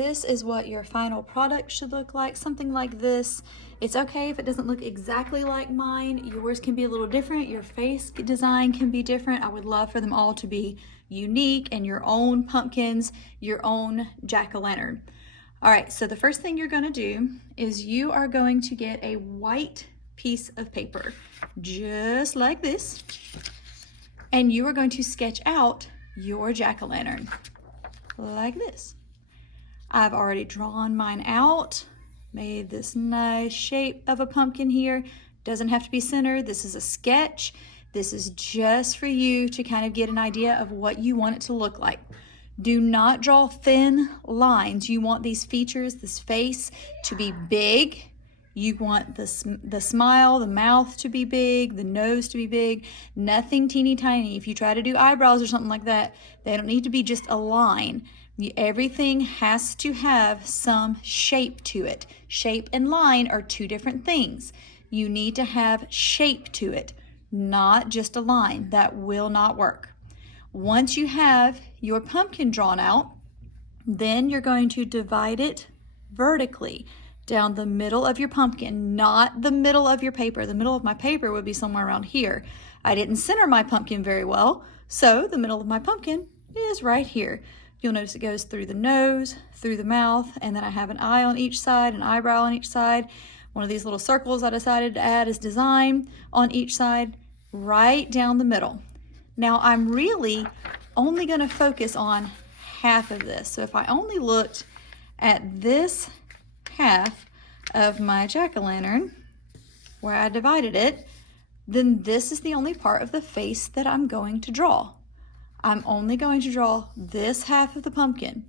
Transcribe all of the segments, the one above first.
this is what your final product should look like, something like this. It's okay if it doesn't look exactly like mine. Yours can be a little different. Your face design can be different. I would love for them all to be unique and your own pumpkins, your own jack-o'-lantern. All right, so the first thing you're gonna do is you are going to get a white piece of paper, just like this, and you are going to sketch out your jack-o'-lantern like this. I've already drawn mine out, made this nice shape of a pumpkin here. Doesn't have to be centered. This is a sketch. This is just for you to kind of get an idea of what you want it to look like. Do not draw thin lines. You want these features, this face, to be big. You want the smile, the mouth to be big, the nose to be big, nothing teeny tiny. If you try to do eyebrows or something like that, they don't need to be just a line. Everything has to have some shape to it. Shape and line are two different things. You need to have shape to it, not just a line. That will not work. Once you have your pumpkin drawn out, then you're going to divide it vertically down the middle of your pumpkin, not the middle of your paper. The middle of my paper would be somewhere around here. I didn't center my pumpkin very well, so the middle of my pumpkin is right here. You'll notice it goes through the nose, through the mouth, and then I have an eye on each side, an eyebrow on each side. One of these little circles I decided to add as design on each side, right down the middle. Now I'm really only going to focus on half of this. So if I only looked at this half of my jack-o'-lantern where I divided it, then this is the only part of the face that I'm going to draw. I'm only going to draw this half of the pumpkin,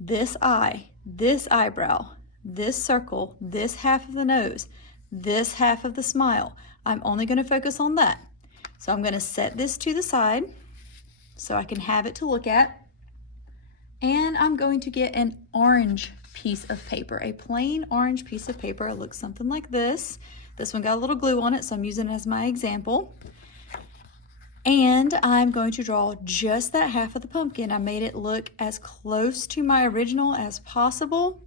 this eye, this eyebrow, this circle, this half of the nose, this half of the smile. I'm only going to focus on that. So I'm going to set this to the side so I can have it to look at. And I'm going to get an orange piece of paper, a plain orange piece of paper. It looks something like this. This one got a little glue on it, so I'm using it as my example. And I'm going to draw just that half of the pumpkin. I made it look as close to my original as possible.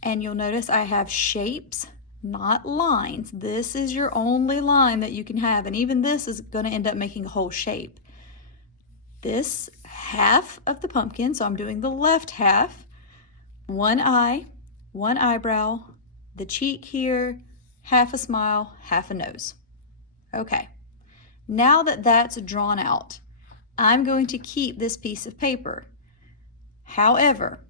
And you'll notice I have shapes, not lines. This is your only line that you can have. And even this is going to end up making a whole shape. This half of the pumpkin, so I'm doing the left half, one eye, one eyebrow, the cheek here, half a smile, half a nose. Okay. Now that that's drawn out, I'm going to keep this piece of paper. However,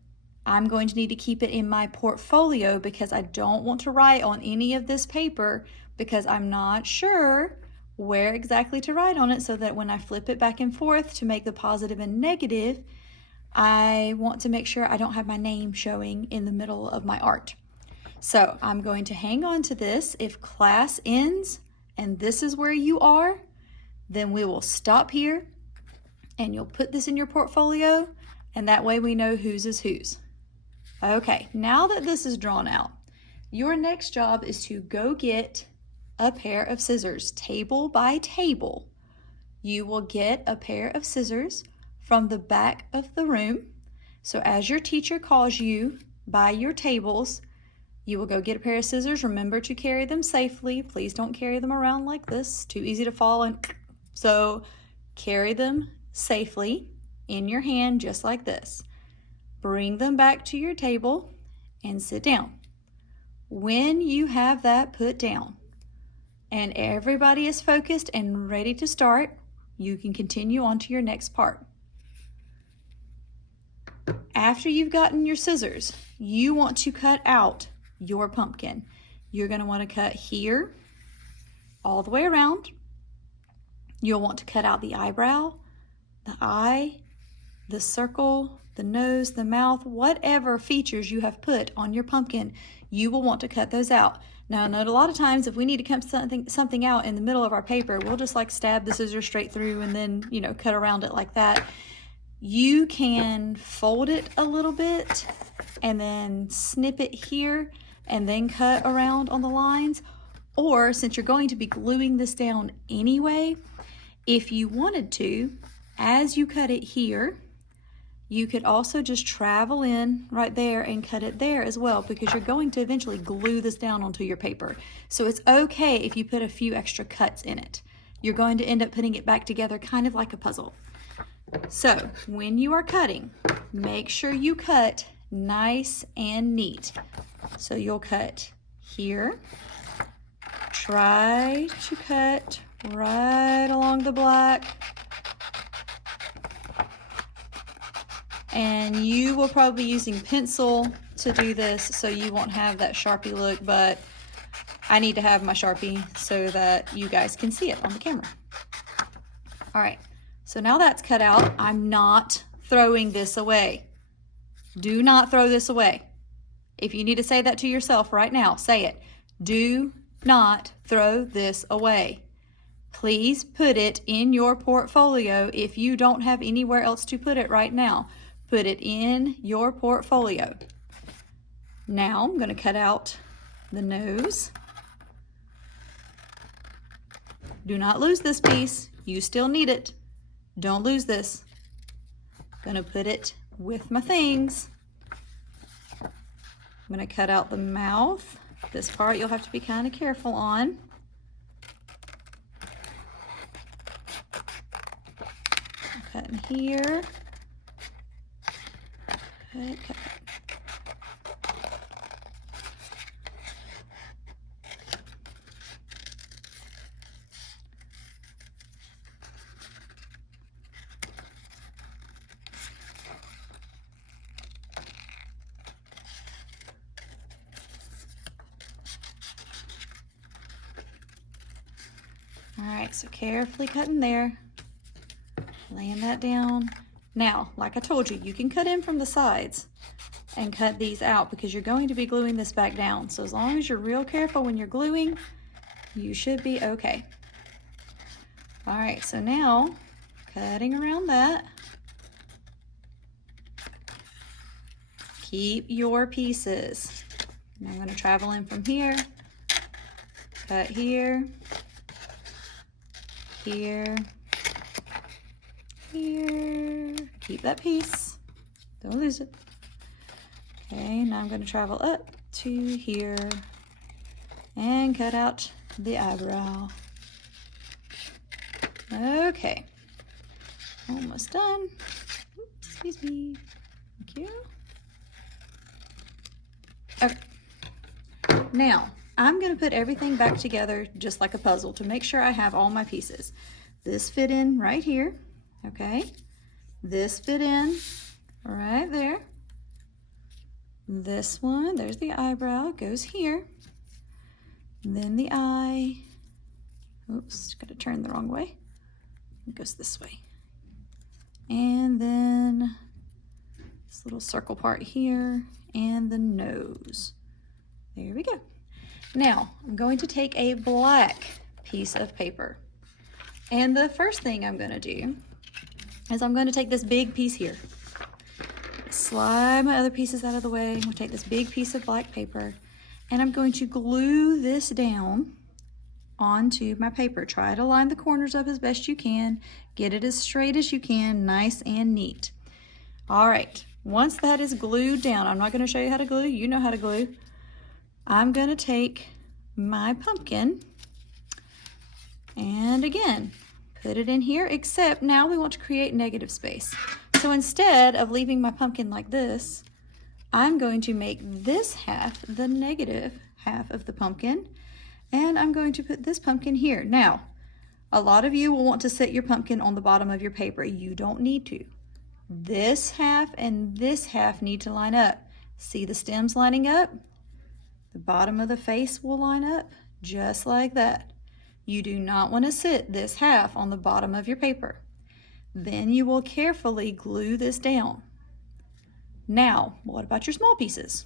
I'm going to need to keep it in my portfolio because I don't want to write on any of this paper because I'm not sure where exactly to write on it, so that when I flip it back and forth to make the positive and negative, I want to make sure I don't have my name showing in the middle of my art. So I'm going to hang on to this. If class ends and this is where you are, then we will stop here and you'll put this in your portfolio, and that way we know whose is whose. Okay, now that this is drawn out, your next job is to go get a pair of scissors. Table by table, you will get a pair of scissors from the back of the room. So as your teacher calls you by your tables, you will go get a pair of scissors. Remember to carry them safely. Please don't carry them around like this. Too easy to fall and so carry them safely in your hand just like this. Bring them back to your table and sit down. When you have that put down and everybody is focused and ready to start, you can continue on to your next part. After you've gotten your scissors, you want to cut out your pumpkin. You're going to want to cut here all the way around. You'll want to cut out the eyebrow, the eye, the circle, the nose, the mouth, whatever features you have put on your pumpkin, you will want to cut those out. Now, note a lot of times if we need to cut something out in the middle of our paper, we'll just like stab the scissors straight through and then, cut around it like that. You can fold it a little bit and then snip it here and then cut around on the lines. Or since you're going to be gluing this down anyway, if you wanted to, as you cut it here, You could also just travel in right there and cut it there as well, because you're going to eventually glue this down onto your paper. So it's okay if you put a few extra cuts in it. You're going to end up putting it back together kind of like a puzzle. So when you are cutting, make sure you cut nice and neat. So you'll cut here. Try to cut right along the black. And you will probably be using pencil to do this, so you won't have that Sharpie look, but I need to have my Sharpie so that you guys can see it on the camera. All right, so now that's cut out. I'm not throwing this away. Do not throw this away. If you need to say that to yourself right now, say it. Do not throw this away. Please put it in your portfolio if you don't have anywhere else to put it right now. Put it in your portfolio. Now I'm going to cut out the nose. Do not lose this piece. You still need it. Don't lose this. I'm going to put it with my things. I'm going to cut out the mouth. This part you'll have to be kind of careful on. Cutting here. Cut. All right, so carefully cutting there, laying that down. Now, like I told you, you can cut in from the sides and cut these out because you're going to be gluing this back down. So as long as you're real careful when you're gluing, you should be okay. All right, so now cutting around that. Keep your pieces. And I'm going to travel in from here, cut here, here, here. Keep that piece, don't lose it. Okay, now I'm going to travel up to here and cut out the eyebrow. Okay, almost done. Oops, excuse me. Thank you. Okay, now I'm going to put everything back together just like a puzzle to make sure I have all my pieces. This fit in right here, okay? This fit in right there. This one, there's the eyebrow, goes here. Then the eye, oops, got to turn the wrong way. It goes this way. And then this little circle part here and the nose. There we go. Now, I'm going to take a black piece of paper. And the first thing I'm going to do is I'm going to take this big piece here. Slide my other pieces out of the way. We'll take this big piece of black paper and I'm going to glue this down onto my paper. Try to line the corners up as best you can. Get it as straight as you can, nice and neat. All right, once that is glued down, I'm not going to show you how to glue, you know how to glue. I'm going to take my pumpkin and again, put it in here, except now we want to create negative space. So instead of leaving my pumpkin like this, I'm going to make this half the negative half of the pumpkin, and I'm going to put this pumpkin here. Now, a lot of you will want to set your pumpkin on the bottom of your paper. You don't need to. This half and this half need to line up. See the stems lining up? The bottom of the face will line up just like that. You do not want to sit this half on the bottom of your paper. Then you will carefully glue this down. Now, what about your small pieces?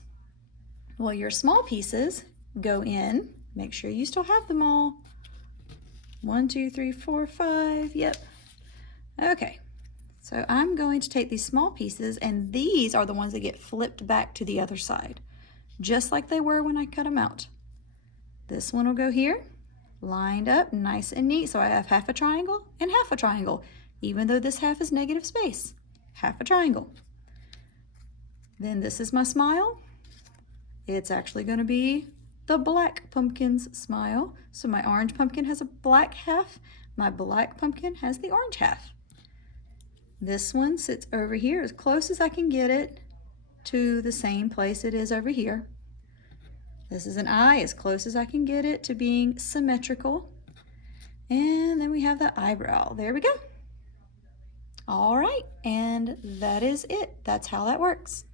Well, your small pieces go in. Make sure you still have them all. 1, 2, 3, 4, 5. Yep. Okay. So I'm going to take these small pieces, and these are the ones that get flipped back to the other side, just like they were when I cut them out. This one will go here, lined up, nice and neat. So I have half a triangle and half a triangle, even though this half is negative space. Half a triangle. Then this is my smile. It's actually going to be the black pumpkin's smile. So my orange pumpkin has a black half. My black pumpkin has the orange half. This one sits over here as close as I can get it to the same place it is over here. This is an eye as close as I can get it to being symmetrical. And then we have the eyebrow. There we go. All right, and that is it. That's how that works.